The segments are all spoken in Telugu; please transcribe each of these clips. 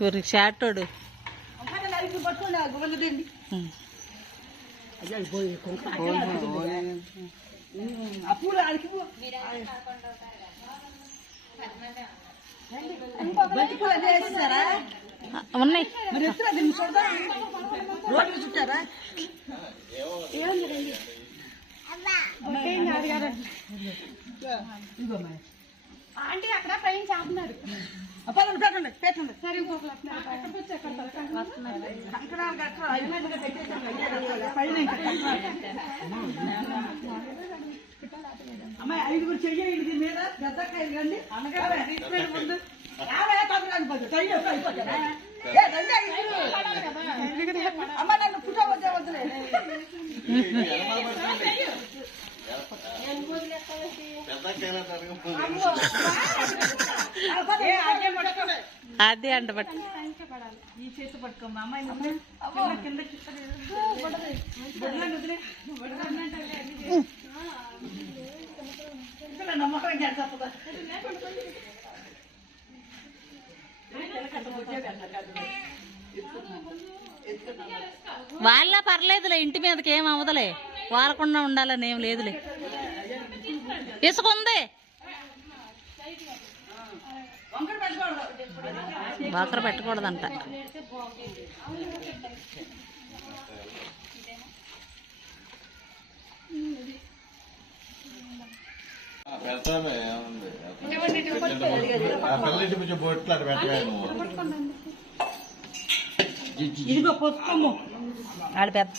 ఇవరికి షార్టోడు ఉన్నాయి చుట్టారా ఆంటీ అక్కడ ట్రైన్ చేస్తున్నారు పెట్టండి సరే అమ్మాయి 5 చెయ్యండి మీద పెద్దకాయలు రండి అనగా ట్రీట్మెంట్ ముందు అమ్మ నన్ను పుట్టా వద్దే వద్దులే అదే అంట పట్టు ఈ చేతి పట్టుకోమ్మా అమ్మాయి కిందకి నమ్మకం చేస్తా వాళ్ళ పర్లేదులే ఇంటి మీదకి ఏం అవదలే వారకుండా ఉండాలని ఏం లేదులే ఇసుకుంది వాకర పెట్టకూడదంట ఇదిగో పొసుకోము ఆడ పెద్ద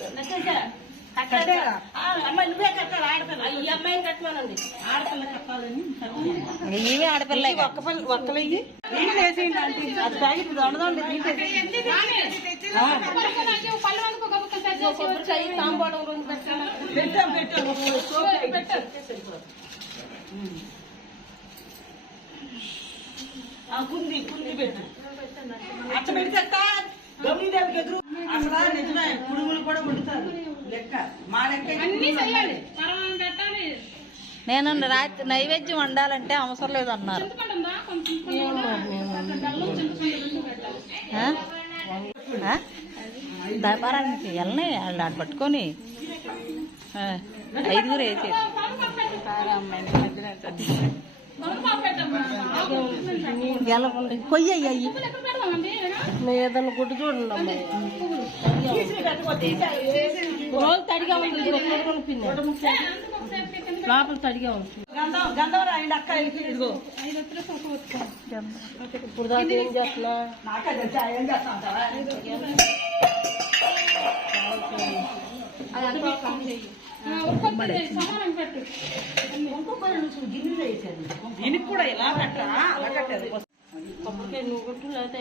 నువ్వే కట్టాలి ఆడపిల్ల ఈ అమ్మాయిని కట్టమనండి ఆడపిల్ల కట్టాలని ఇవి ఆడపిల్ల ఒక్కలయ్యి అది ప్యాకెట్ దొండదండి తాంబూలం పెట్టాం కుంది పెట్టు అట్ట పెడితే గమనీదేవికి ఎదురు అసలు నిజమే పురుగులు కూడా వండుతారు లెక్క మా లెక్క నేను రాత్రి నైవేద్యం వండాలంటే అవసరం లేదు అన్నారు దర్బారానికి వెళ్ళని వాళ్ళు ఆడ పట్టుకొని 5 వేసేది కొయ్యి అయ్యాయి ఏదన్నా గుడ్డు చూడండి అమ్మాయి రోజు తడిగా ఉంటుంది లోపల తడిగా ఉంటుంది గంధం రాయండి అక్క ఇదిగో ఇప్పుడు దాకా ఏం చేస్తున్నా ఏం చేస్తా దీనికి కూడా ఇలా పెట్టరా అలా కట్టారు కొబ్బరికాయ నువ్వు కొట్టు లేకపోతే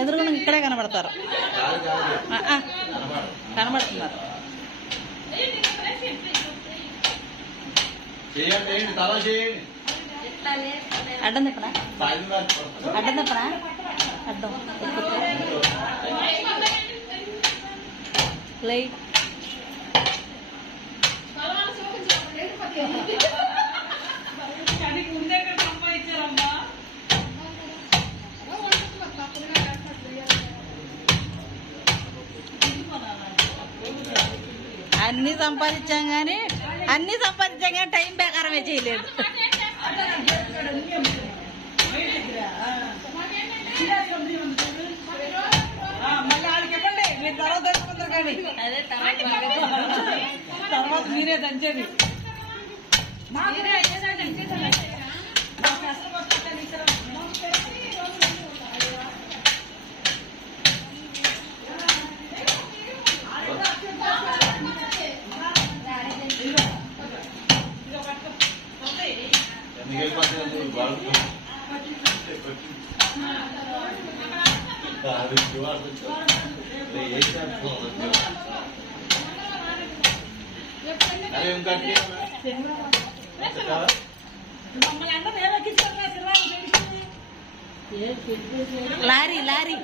ఎదురుగా ఇక్కడే కనబడతారు కనబడుతున్నారు అడ్డం తిప్పనా అడ్డం తిప్పనా అడ్డం లైట్ అన్ని సంపాదించాం కానీ టైం ప్రకారమే చేయలేదు మళ్ళీ వాళ్ళకి ఇవ్వండి మీరు తర్వాత దంచుకుంటారు కానీ తర్వాత మీరే దంచేది లారీ లారీ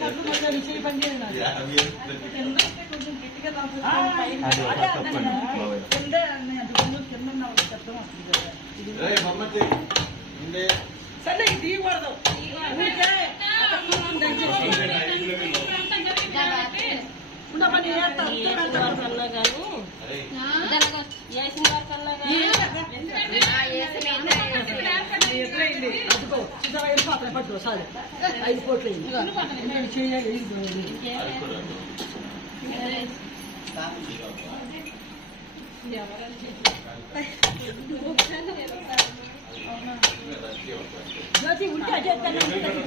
కళ్ళు కొంచెం చేయి పని చేయండి నాకు. కొంచెం గట్టిగా తాగుతుంది పైన. అదే కింద కింద ఉన్న ఒక శబ్దం వస్తుంది కదా. సరే ఇది తీయకూడదు. ఊరికే అక్కడ కూర్చుని దంచేసి. ఉండమని ఏస్తాను. ఎదురైంది అదిగో చూసావా వెళ్ళిపోతాయి పట్టు సార్ 5 కోట్లు చేయాలి. జ్యోతి ఉంటే చేస్తాను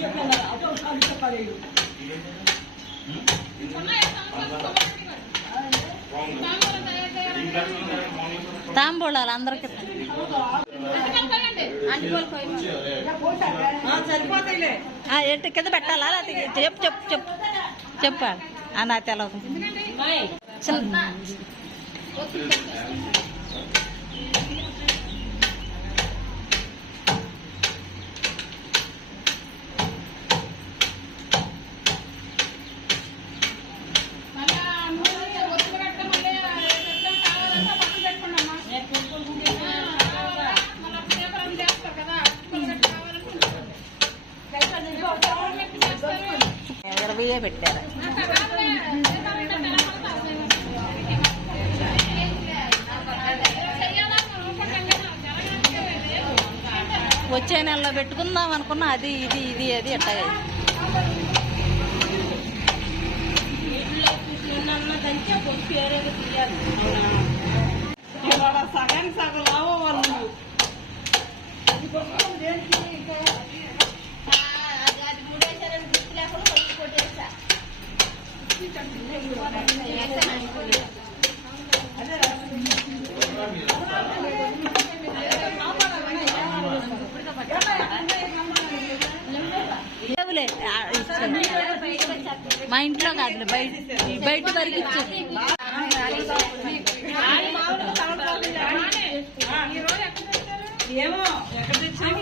చెప్పాను అదో సార్ చెప్పలేదు. తాంబూలాలు అందరికి సరిపోతాయిలే. ఎట్టు కింద పెట్టాలా చెప్పు చెప్పు చెప్పు చెప్పాలి నా తెలవదు. పెట్టారు. వచ్చే నెలలో పెట్టుకుందాం అనుకున్నా అది ఇది ఇది అది ఎట్టగా సగానికి సగం లాభం వాళ్ళు. మా ఇంట్లో కాదు బయట వరకు ఇచ్చేది. ఏమో ఎక్కడ తెచ్చావు?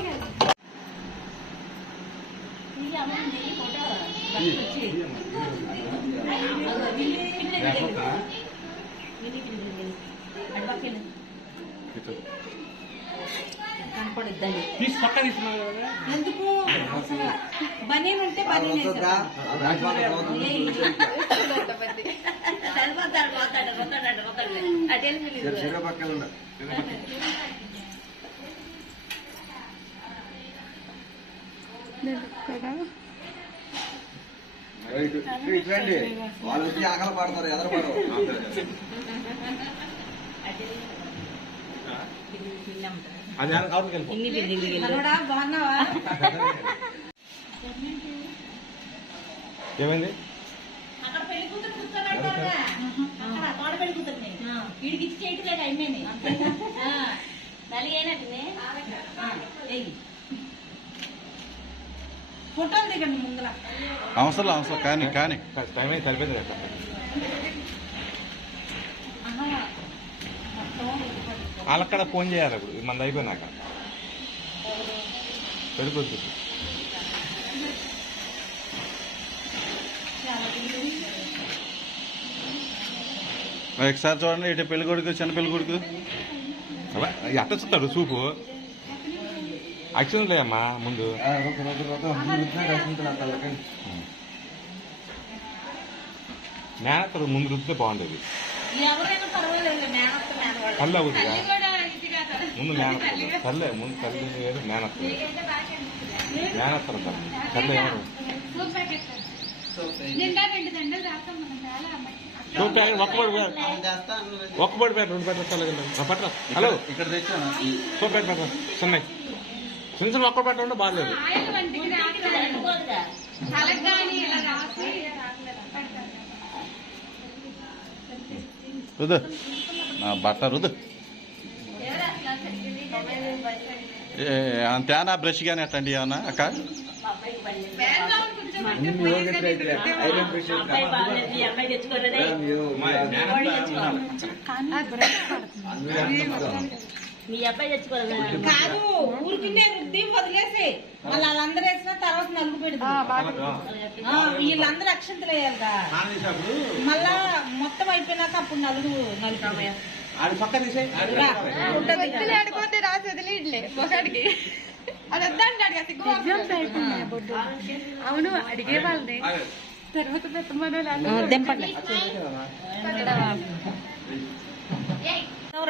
కనపడిద్దండి ఎందుకు బనీన్ ఉంటే బనీన్ వాళ్ళు వచ్చి ఆకలి పడతారు ఎదరు పడవు. బాగున్నావా? ఏమైంది? అక్కడ పెళ్లి కూతురు కూర్చోబెడతారు అక్కడ తోడ పెళ్లి కూతురుని వీడికి ఇచ్చి చేయట్లేదు అయిపోయింది నలిగి అయినట్టుంది. ఫోటోలు దిగండి ముందర. అవసరం కానీ కానీ టైం అయితే సరిపోయింది కదా. వాళ్ళక్కడ ఫోన్ చేయాలి ఇప్పుడు మంది అయిపోయినాక సరిపోద్ది. ఒకసారి చూడండి ఇటు పెళ్లి కొడుకు చిన్న పెళ్లి కొడుకు ఎట్ట చూస్తాడు చూపు యాక్షన్ లేమ్మా ముందు. మేనత్తరు ముందు రుచితే బాగుండేది. ఎవరైనా పర్వాలేదు మేనత్త మేనవాళ్ళు కళ్ళు అవుతుందా ముందు మేనత్తరు కళ్ళే ముందు కళ్ళు వేరు మేనత్తరు మేనత్తరు కళ్ళు ఎవరు ఒక్కబడి పెట్ట 2 పెట్ట పట్ల. హలో ఇక్కడ తెచ్చాను. సోప్ పెట్ట చిన్నవి చిన్న చిన్న ఒక్క పెట్ట బాగాలేదు. రుదు నా బట్ట రుదు అంతేనా బ్రష్ కానీ అట్టండి ఏమన్నా అక్క మీ అబ్బాయి తెచ్చుకోవాలి కాదు ఊరికిండే రుద్ది వదిలేసి మళ్ళీ వాళ్ళందరూ వేసిన తర్వాత నలుగు పెడతారు వీళ్ళందరూ అక్షంతలు వేయాలిగా మళ్ళా మొత్తం అయిపోయినాక అప్పుడు నలుగు ఆడిపోతే రాసేది లీడ్లే ఒకడికి అది వద్దంటాడు అవును అడిగే వాళ్ళని తర్వాత దింపండి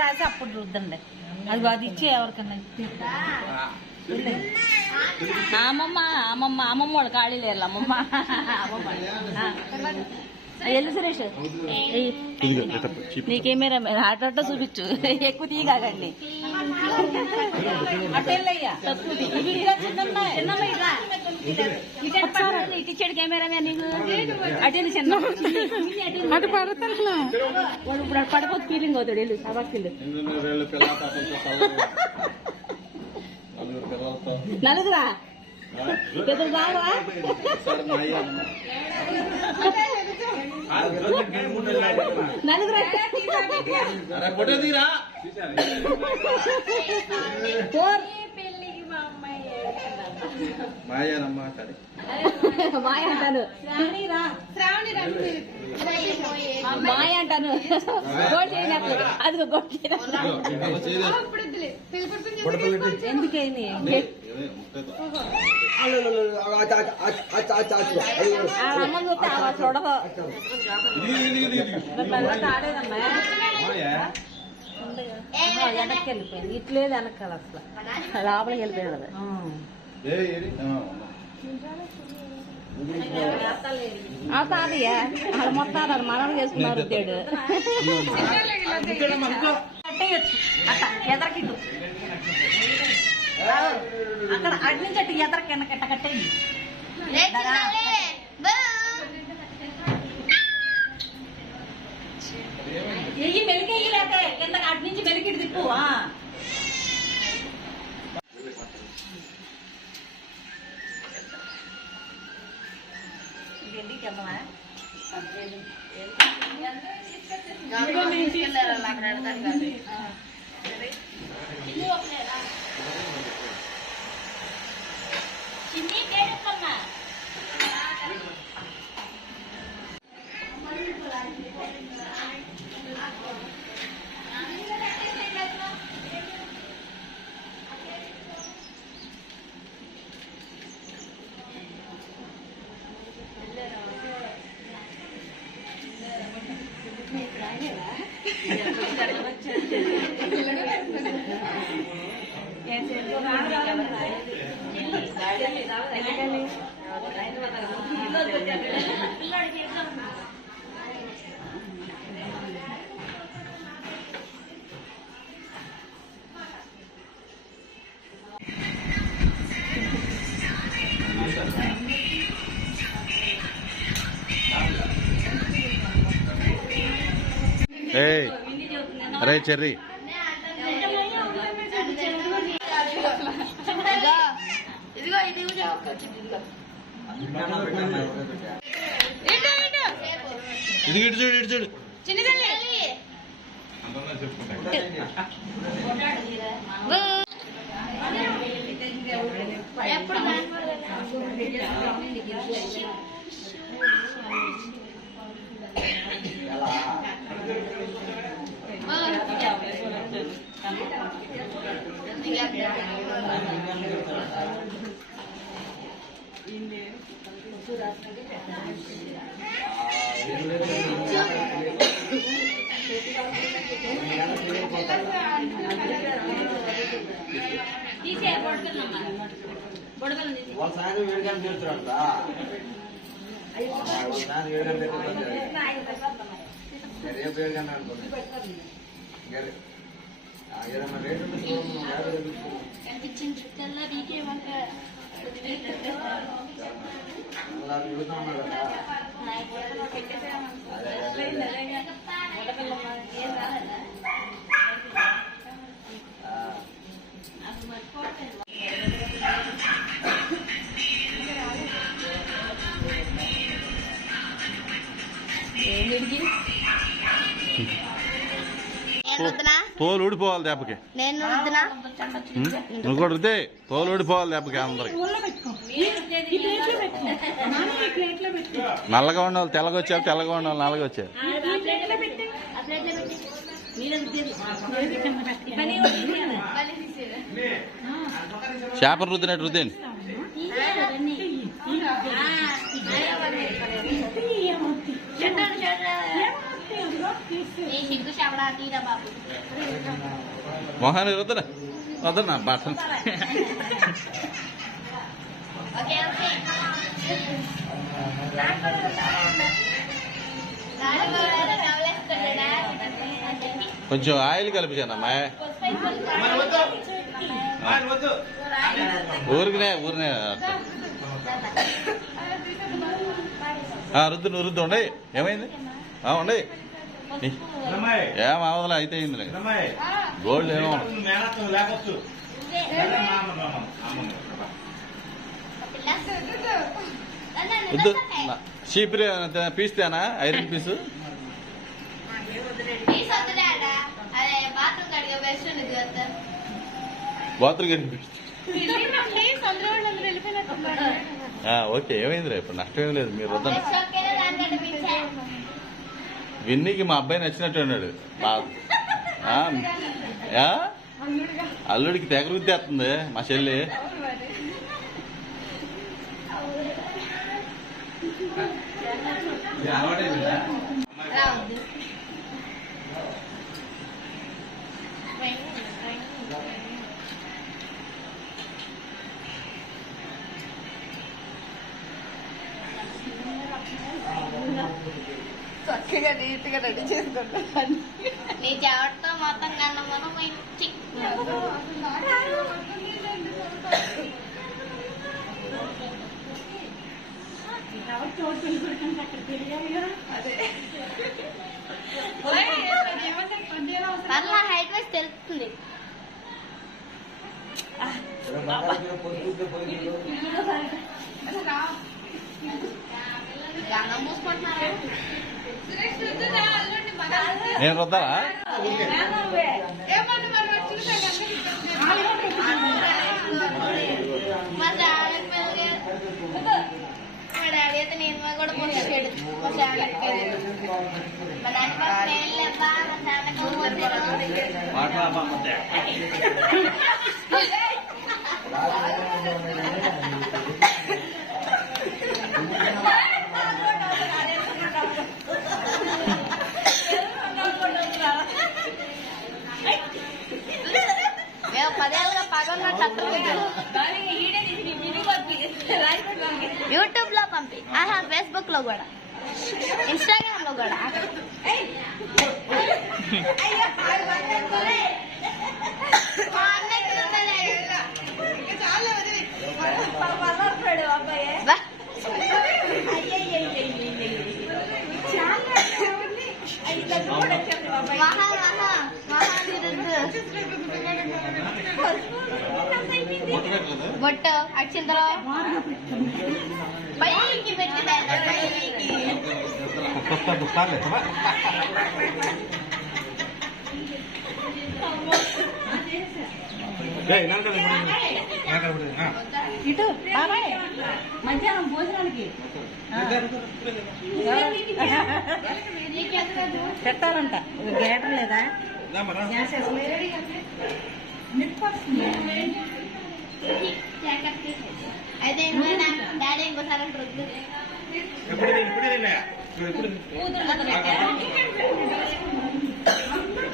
రాసి అప్పుడు రుద్దండి అది అది ఇచ్చే ఎవరికన్నా అమ్మమ్మ వాడు ఖాళీ లేరు అమ్మమ్మ ఎల్లు సురేష్ నీ కెమెరా అట చూపించు ఎక్కువ తీయగాకండి ఇచ్చాడు కెమెరా నీకు అటు చిన్న ఇప్పుడు పడపోతే ఫీలింగ్ అవుతాడు వెళ్ళు సభాకిల్లు నలుగురా పెద్దలు బాగా నలుగురా మాయ అంటాను మాయ అంటాను అది ఎందుకైంది అమ్మ చూస్తే చూడదు ఆడేదమ్మా వెనక్కి వెళ్ళిపోయింది ఇట్లేదు వెనకాల అసలు లోపలికి వెళ్ళిపోయాడు తాతయ్య వాళ్ళ మొత్తం మనం చేసుకున్నారు తేడు అట్ట ఎదరకిట్టు అక్కడ అటు నుంచి అటు ఎదరకి వెనకట్ట కట్టేది ఎయ్యి మెలికెయ్యి లేక కింద అటు నుంచి మెలికిడి తిప్పు అరే చెర్రీ ఇది ఇటు చూడు ఇటు చూడు వాళ్ళ సాయంత్రం 7 గంటలు తీరుతారంట సాయంత్రం 7 గంటలు రేపు 7 గంటలు అనుకోండి తోలు ఊడిపోవాలి దెబ్బకి. నేను రుద్దునా? నువ్వు కూడా రుద్దే, తోలు ఊడిపోవాలి దెబ్బకి అందరికి. నల్లగా ఉన్న వాళ్ళు తెల్లగా వచ్చారు, తెల్లగా ఉన్న వాళ్ళు నల్లగా వచ్చారు. చేపను రుద్దినట్టు రుద్దేండి. మొహాన్ని రుద్దరా వద్దన్నా బట్టన్. కొంచెం ఆయిల్ కలిపించానమ్మా. ఊరికినే రుద్దు నువ్వు రుద్దు ఉండే. ఏమైంది? ఉండే ఏం అవదలే అయితే అయింది. గోల్డ్ ఏమో వద్దు. చీపురే పీస్ తేనా? ఐరన్ పీసు బాత్రూమ్ ఓకే. ఏమైంది రా ఇప్పుడు? నష్టం ఏం లేదు. మీరు వద్దండి. విన్నీకి మా అబ్బాయి నచ్చినట్టు ఉన్నాడు. అల్లుడికి తెగ రుద్దేస్తుంది మా చెల్లి. చక్కగా నీట్గా రెడీ చేసుకుంటాను. నీ చెవటతో మొత్తం కన్నా మనం పర్లా హైట్ వైజ్ తెలుస్తుంది. గంగం మూసుకుంటున్నారా? నేను రుద్దాలా? మా డాడీ అయితే నేను కూడా పొందాడు. మా డాడీ మేము 10 ఏళ్ళుగా పగొన్నట్టు యూట్యూబ్ లో పంపి, ఫేస్బుక్ లో కూడా, ఇన్స్టాగ్రామ్ లో కూడా. బొట్టు అచ్చింతలో పైకి పెట్టి ఇటు బాబాయ్ మధ్యాహ్నం భోజనానికి పెట్టాలంట. గ్యాటర్ లేదా? అయితే డాడీ ఇంకోసారి రుద్దు.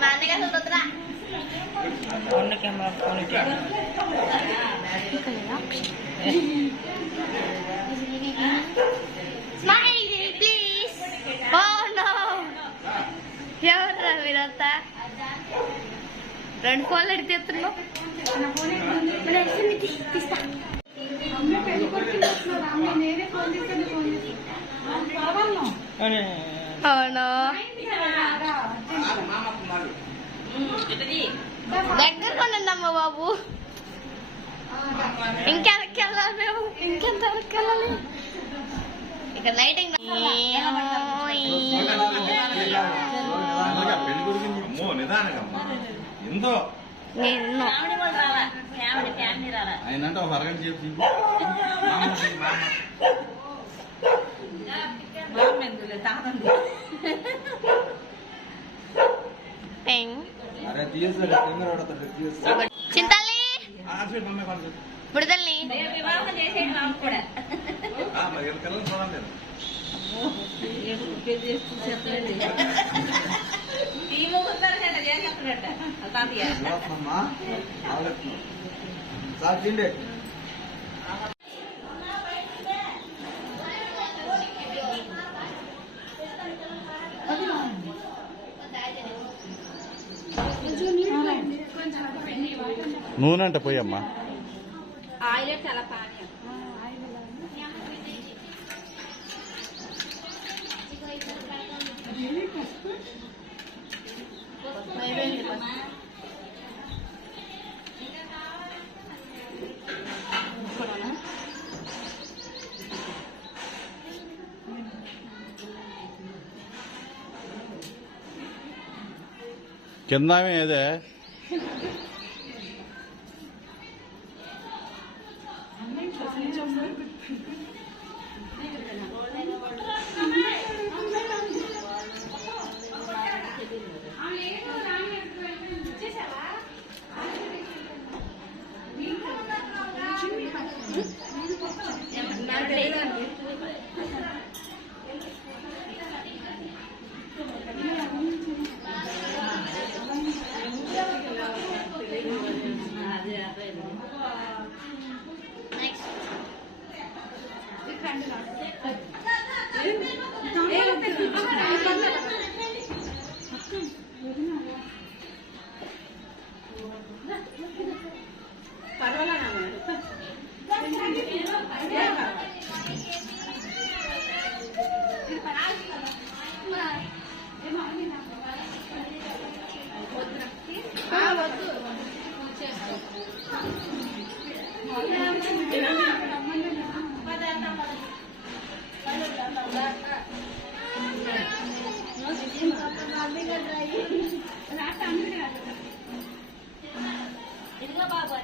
నాన్నగారు రుద్దురా. Smile please. ఓ నో, ఎవర్రా మీరంతా? 2 ఫోన్లు ఎడితే చెప్తున్నావు. అవునా? దగ్గర కొనండమ్మా బాబు. ఇంకెవరికి వెళ్ళాలి మేము? ఇంకెంత వరకు వెళ్ళాలి? ఇక ఇక్కడ లైటింగ్ పెళ్లి కొడుకు అమ్మో నిదానకమ్మా ఎంతో నేను ఫ్యామిలీ వాళ్ళు రాలా ఫ్యామిలీ రాలా ఆయన అంటే ఒక అరగంట చెప్పి అరే తీసుకో చింతల్ని బుడదల్ని వివాహం చేసేది మాకు కూడా పిల్లలు చూడండి ఈ ముగ్గురు చేసేస్తున్నట్ట తాతయ్య సార్ తిండి నూనె అంటే పోయమ్మా ఆయిల్ చాలా పానీయం కింద ఏదే ఇదిగో బాబు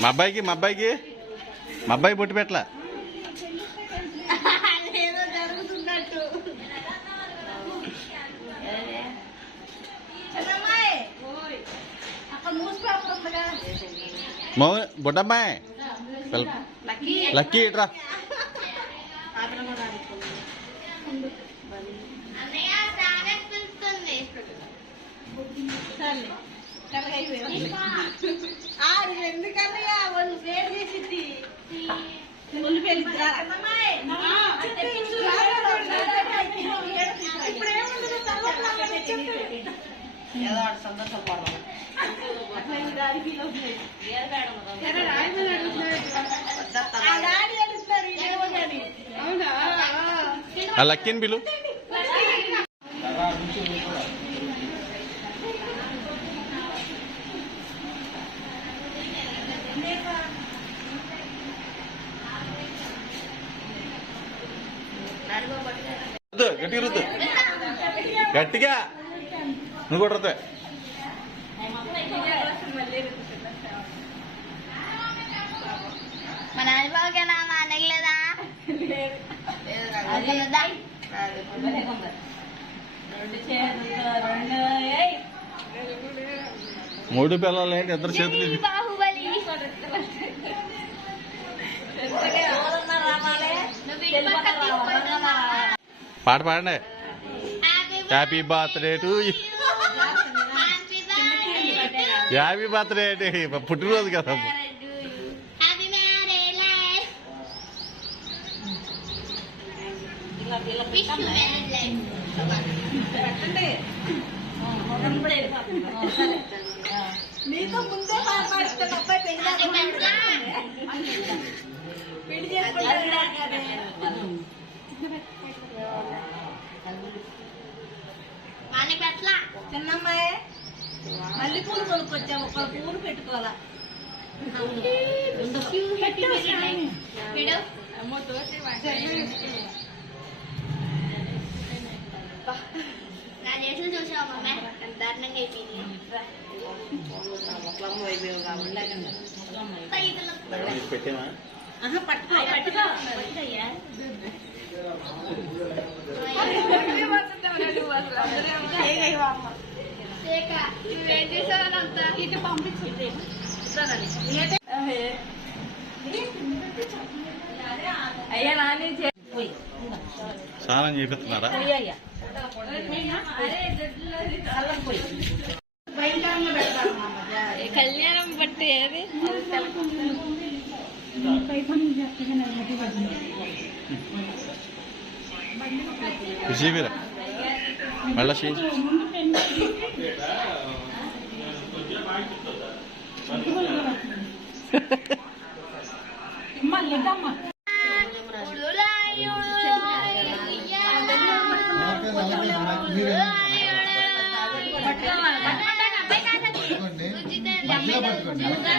మా అబ్బాయికి బొట్టు పెట్టలా ఏదో జరుగుతున్నట్టు అక్కడ న్యూస్ పేపర్ ఉందిగా బొడ్డమ్మాయి లక్కీ ఇట్రా అన్నయ్య స్నానం పిలుస్తుంది ఎందుకన్నయ్యా వాళ్ళు వేడి చేసింది ఒళ్ళు పెళ్లిరా ఇప్పుడు ఏముంటుంది ఏదో సంతోషపడదాం ఆ లక్కీని పిలు గట్టిగా రుద్దు గట్టిగా నువ్వు కూడా రుద్దు మా నాన్న బాగుకేనా మా అన్నకి లేదా మూడు పిల్లలు ఏంటి ఇద్దరు చేతులు బాహుబలి పాట పాడండి happy birthday to happy birthday అంటే పుట్టినరోజు కదా నీతో ముందే మాట్లాడుతున్న అబ్బాయి పెళ్లి చేసుకుంటాడు. అని పెట్లా చిన్నమ్మాయి మళ్ళీ పూలు కొనుక్కొచ్చాము, ఒక పూలు పెట్టుకోవాలా. నా చేతులు చూసావు అమ్మ ఎంత దారుణంగా అయిపోయింది. పెట్టేమా పట్టుకో నువ్వేం చేసావనంతా ఇటు పంపించు. అయ్యా నాని స్నానం చేపిస్తున్నారా? కళ్యాణం బట్టి ఏది విజయవీర మళ్ళా చేయించు.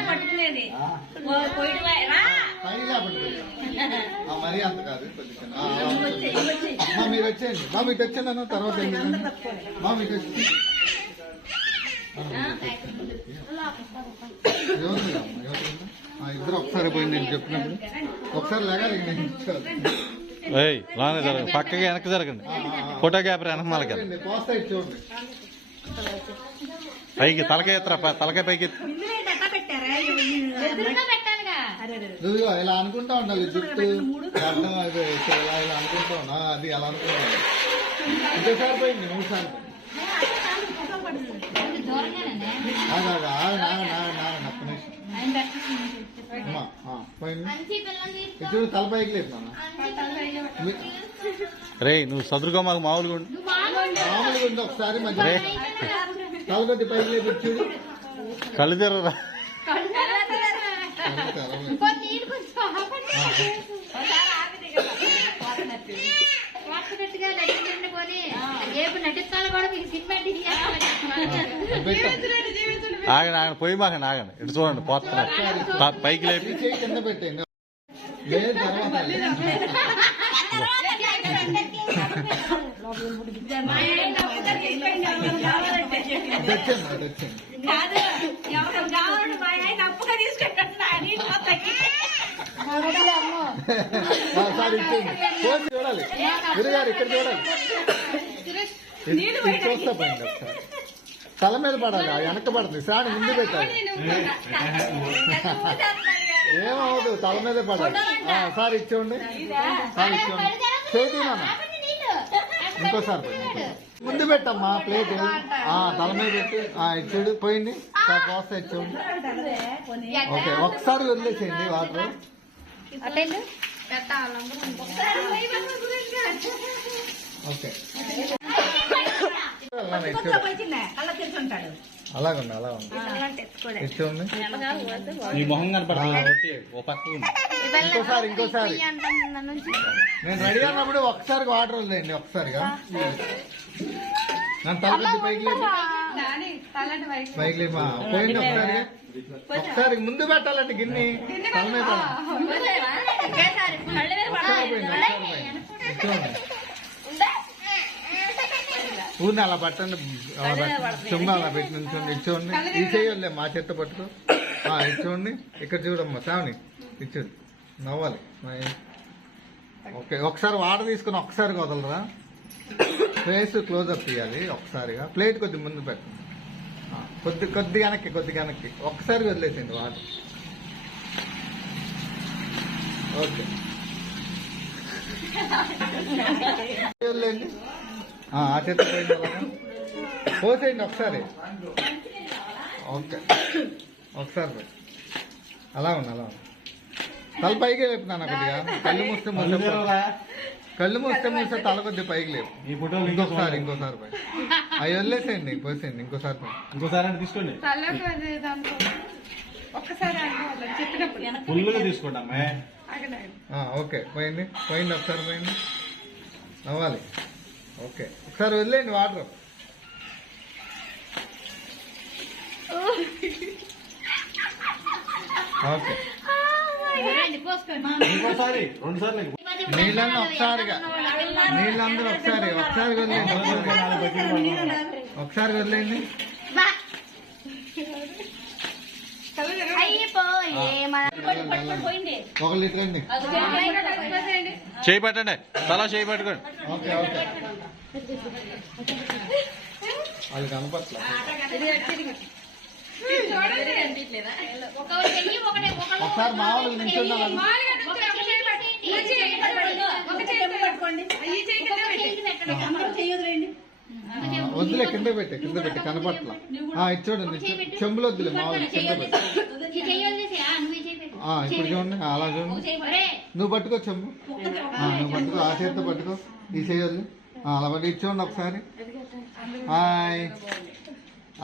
పట్టుకునేది మరీ అంత కాదు మీరు వచ్చేయండి. బాబు ఇటు వచ్చాను తర్వాత బాబు ఇటు వచ్చి ఇద్దరు ఒకసారి పోయింది నేను చెప్పినప్పుడు. ఒకసారి లేగాలి. ఏయ్ లానే జరగండి, పక్కకి వెనక్కి జరగండి. ఫోటో గ్యాపర్ వెనకమాల కదా. పోస్తాయి చూడండి. పైకి తలకాయ ఎత్తరా, తలకాయ పైకి ఎత్తు. నువ్వు ఇలా అనుకుంటా ఉండాలి. జుట్టు అర్థం ఇలా ఇలా అనుకుంటా ఉన్నా. అది అలా అనుకుంటా. ఇంకోసారి పోయింది, 3 సార్లు పోయింది. ఇప్పుడు తల పైకి లేదు నాన్న. రే నువ్వు సదురుగా మాకు మామూలుగా ఉండు. మామూలుగా ఉంది. ఒకసారి మధ్య తల కొద్ది పైకి లేదు. చూడు కళ్ళు తెరరా. ఆగండి ఆగండి, పోయి మాకండి, ఆగండి. ఇటు చూడండి పోతున్నారు. పైకి లేపి కింద పెట్టండి. లేదు తర్వాత సార్ ఇచ్చేయండి. చూడాలి గురుగారు, ఇక్కడ చూడాలి. చూస్తా పోయింది. ఒకసారి తల మీద పడాలి, వెనక పడుతుంది. సార్ ముందు పెట్టాలి. ఏమవుదు, తల మీదే పడాలి. సార్ ఇచ్చేయండి. సార్ ఇచ్చేయండి. చేతినా ఇంకోసారి ముందు పెట్టమ్మా ప్లేట్. తల మీద పెట్టి ఇచ్చాడు పోయింది. సార్ పోస్తా ఇచ్చేయండి. ఓకే ఒకసారి వదిలేసేయండి వాటర్. ఓకే అలాగుంది అలాగుంది. ఇచ్చేయండి. నీ మొహం కనపడుతుంది. ఓ పక్క ఇంకోసారి ఇంకోసారి నేను రెడీ అన్నప్పుడు ఒకసారి వాటర్ వదిలేండి. ఒకసారిగా నన్ను తలపెట్టి పైకి లేపి పైకి లేపా పోయింది. ఒకసారి ఒకసారి ముందు పెట్టాలండి గిన్నె. తల మీద ఊరిని అలా పట్టండి. చుమ్మా అలా పెట్టి నుంచోండి. ఇచ్చేయండి. ఈ చెయ్యలే మా చేత్తో పట్టుకో. ఇచ్చేయండి. ఇక్కడ చూడమ్మా సావని ఇచ్చేది నవ్వాలి. ఓకే ఒకసారి వాటర్ తీసుకుని ఒకసారి వదలరా. ఫేస్ క్లోజ్అప్ తీయాలి ఒకసారిగా. ప్లేట్ కొద్ది ముందు పెట్టండి. కొద్ది వెనక్కి ఒకసారి వదిలేసింది వాటర్. ఓకే వదిలేండి. ఆ చేత పోయింది. అలాగా పోసేయండి ఒకసారి. ఓకే ఒకసారి అలా ఉంది. తల పైకి లేపుతాను కొద్దిగా. కళ్ళు మూస్తే తల కొద్ది పైకి లేపు. ఇంకోసారి పై అవి వదిలేసేయండి పోసేయండి ఇంకోసారి ఇంకోసారి అంటే తీసుకోండి తలలోకి వచ్చేది అనుకో. ఒక్కసారి అనుకోవాలి చెప్పినప్పుడు ఫుల్గా తీసుకోండి అమ్మాయి. ఓకే పోయింది పోయింది ఒకసారి పోయింది అవ్వాలి ఓకే ఒకసారి వదిలేయండి వాటర్ ఓకే ఇంకోసారి 2 సార్లు నీళ్ళన్నీ ఒకసారిగా నీళ్ళందరూ ఒకసారి వదిలేయండి ఒకసారి వదిలేయండి పోయింది 1 లీటర్ అండి చేయి పెట్టండి తలా చేయి పెట్టుకోండి. ఓకే ఓకే అది కనపట్ల ఒకసారి మామూలుగా నిల్చుండాలి వద్దులే కింద పెట్టి కనపట్ల ఇచ్చోడండి చెంబులు వద్దులే మామూలు కింద పెట్టి ఇప్పుడు చూడండి అలా చూడండి నువ్వు పట్టుకో చెంబు నువ్వు పట్టుకో ఆ చేతితో పట్టుకో ఈ చేయాలి అలా పట్టి ఇచ్చోండి ఒకసారి హాయ్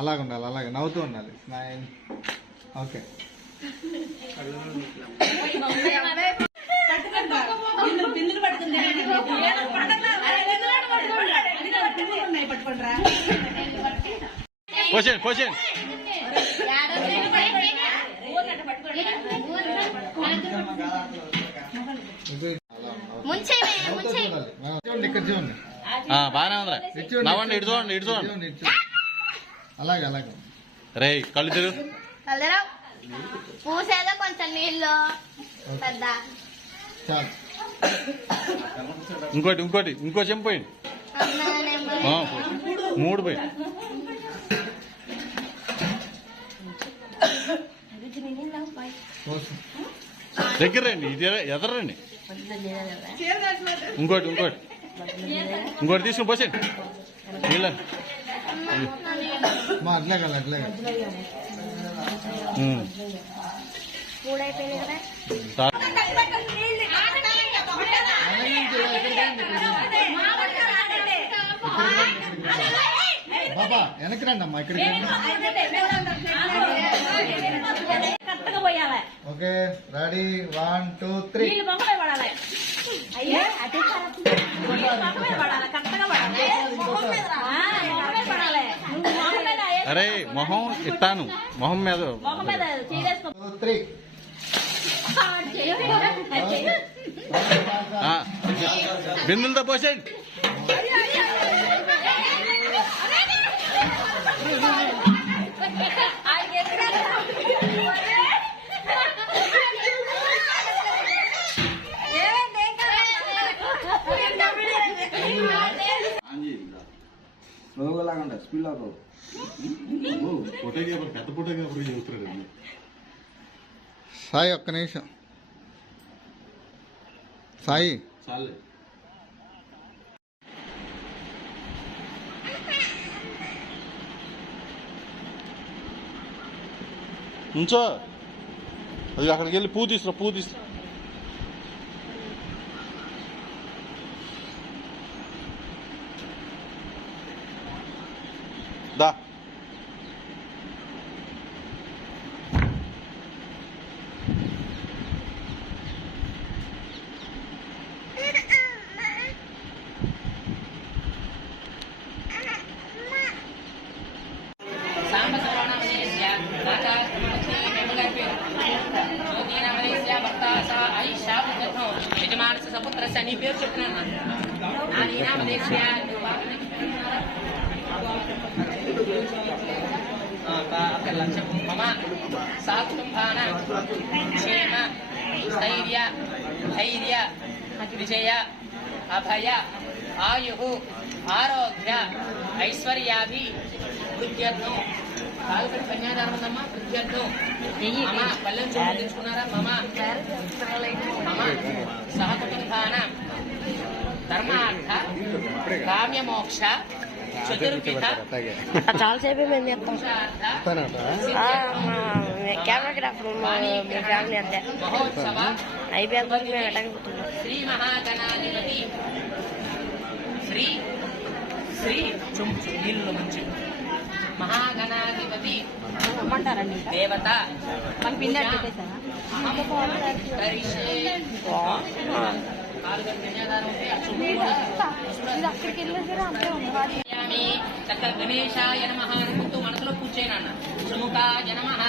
అలాగ ఉండాలి అలాగే నవ్వుతూ ఉండాలి స్మైల్ ఓకే బిందులు పట్టుకుంది పట్టుకుంటారా పోసేయండి పోసేయండి. చూడండి ఇక్కడ చూడండి బాగానే ఉందిరా. నవ్వండి ఇటు చూడండి ఇటు చూడండి. అలాగే అలాగే రే కళ్ళు తిరుగు. పూసేదో కొంచెం నీళ్ళు పెద్ద చాలు ఇంకో చెంపు పోయింది. 3 పోయింది. దగ్గర రండి ఇది ఎదరండి. ఇంకోటి తీసుకుని పోసేయండి నీళ్ళ. అట్లాగే అట్లాగే మూడైపోయింది కదా బాబా వెనక్కి రండి అమ్మా ఇక్కడికి కరెక్ట్గా పోయాలి ఓకే రెడీ 1 2 3 వీళ్ళు మొహమే పడాలి అయ్యే అదే మొహమే పడాలి కరెక్ట్గా పడాలి మొహమే పడాలి నువ్వు మొహం మీద అరే మొహం ఇస్తాను మొహం మీద చేసేసుకో 3 బిందులతో పోసేయండి. స్పీడ్ ఆఫ్ పెద్ద ఫోటోగ్రాఫర్ చెబుతున్నాడు. సాయి ఒక్క నిమిషం సాయి చాలే ఉంచో అది అక్కడికి వెళ్ళి పువ్వు తీసుకురా దా. సపుత్రస్య నీ పేరు చెప్తున్నాను మమ సాకుటుంబాన క్షేమ స్థైర్య ధైర్య విజయ అభయ ఆయు ఆరోగ్య ఐశ్వర్యాభి వృద్ధ్యర్థం కాలుపడి కన్యాదానం ఉందమ్మా వృద్ధ్యర్థం మమ పల్లెం చూపించుకున్నారా మమ సహకుటుంబాన ధర్మార్థ కామ్యమోక్ష చతుర్విధ చాలాసేపు మేము చెప్తాం కెమెరాగ్రాఫర్ మీ ఫ్యామిలీ అంతే మహోత్సవ అయిపోయేంత వరకు మేము ఎట్టకపోతున్నాం శ్రీ మహాగణాధిపతి శ్రీ శ్రీ చెంచు నీళ్ళు మంచి మహాగణాధిపతి దేవత చక్కర గణేశాయ నమః అనుకుంటూ మనసులో పూజ చేయనన్న సుముఖాయ నమః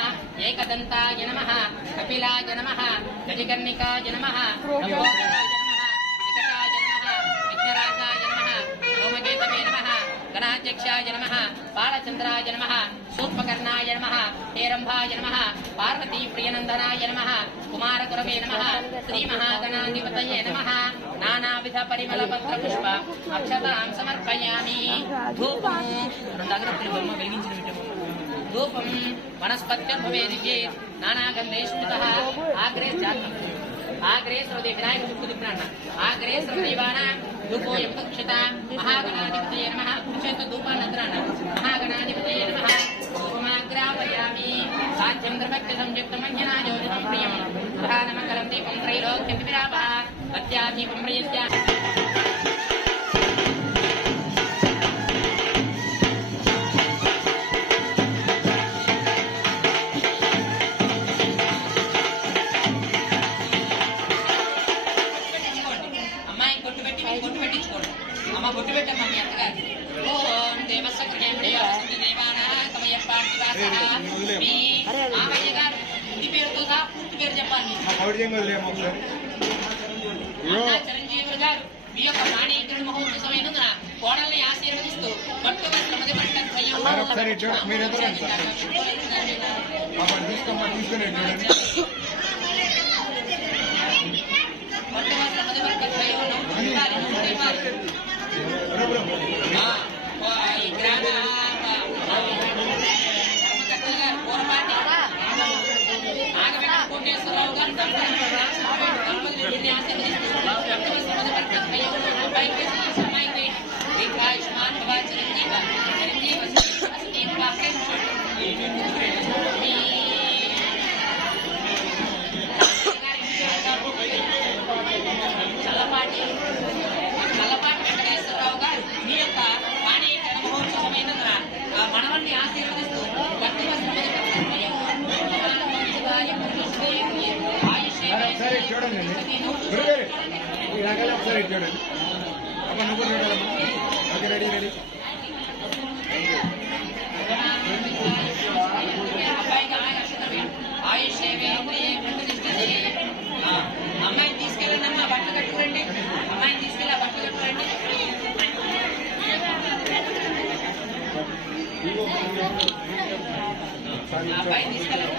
ఏకదంతాయ నమః కపిలాయ నమః గజకర్ణికాయ నమః లంబోదరాయ నమః వికటాయ నమః విఘ్నరాజాయ నమః సోమకేతవే నమః గణాధ్యక్షాయ నమః బాలచంద్రాయ నమః సూక్ష్మకర్ణాయ నమః హేరంభాయ నమః పార్వతీ ప్రియనందనాయ నమః కుమారకురవే నమః శ్రీ మహాగణాధిపతయే నమః నానావిధ పరిమళ పత్ర పుష్ప అక్షతాం సమర్పయామి ధూపం రెండు అగరత్తులు బొమ్మ వెలిగించిన ధూపం వనస్పత్యర్భవేదికే నానాగంధే స్మృతః ఆగ్రే జాతం ఆగ్రే సర్వదే వినాయక చుక్కు దిప్రాణ ఆగ్రే సర్వదేవాన ధూపోయం దక్షిత మహాగణాధిపతయే నమః కుచేత ధూపానంద్రాణ మహాగణాధిపతయే నమః ధూపమాగ్రాపయామి సాధ్యం ద్రవక్య సంయుక్తం మంజనాయోజనం ప్రియం ప్రధానమంగళం దీపం త్రైలోక్యం విరాపః అత్యాదీపం ప్రియస్య అమ్మాయి కొట్టు పెట్టి మీరు కొట్టు పెట్టించుకోండి అమ్మ కొట్టు పెట్టమ్మా మీ అత్తగారు ఓం దేవసగ్రహే దేవానాకమయ పార్థివాసః మీ మామయ్య గారు ఇంటి పేరుతో సహా పూర్తి పేరు చెప్పాలి అన్నా చిరంజీవులు గారు మీ యొక్క ప్రాణీకరణ మహోత్సవమైనందున కోడల్ని ఆశీర్వదిస్తూ పట్టు వస్త్రమది పట్ట కోటేశ్వరరావు గారు ఆయుష్మాన్ భవ చిరంజీవ చిరంజీవ చల్లపాటి వెంకటేశ్వరరావు గారు మీ యొక్క పాణీకరణ మహోత్సవమైనందున మనవల్ని ఆశీర్వదిస్తూ భక్తి చూడండి ఒకసారి చూడండి అమ్మ నువ్వు చూడాలమ్మా ఓకే రెడీ రెడీ అమ్మాయిని తీసుకెళ్ళండి అమ్మా బట్టలు కట్టుకురండి అమ్మాయిని తీసుకెళ్ళి ఆ బట్టలు కట్టుకురండి అబ్బాయిని తీసుకెళ్ళండి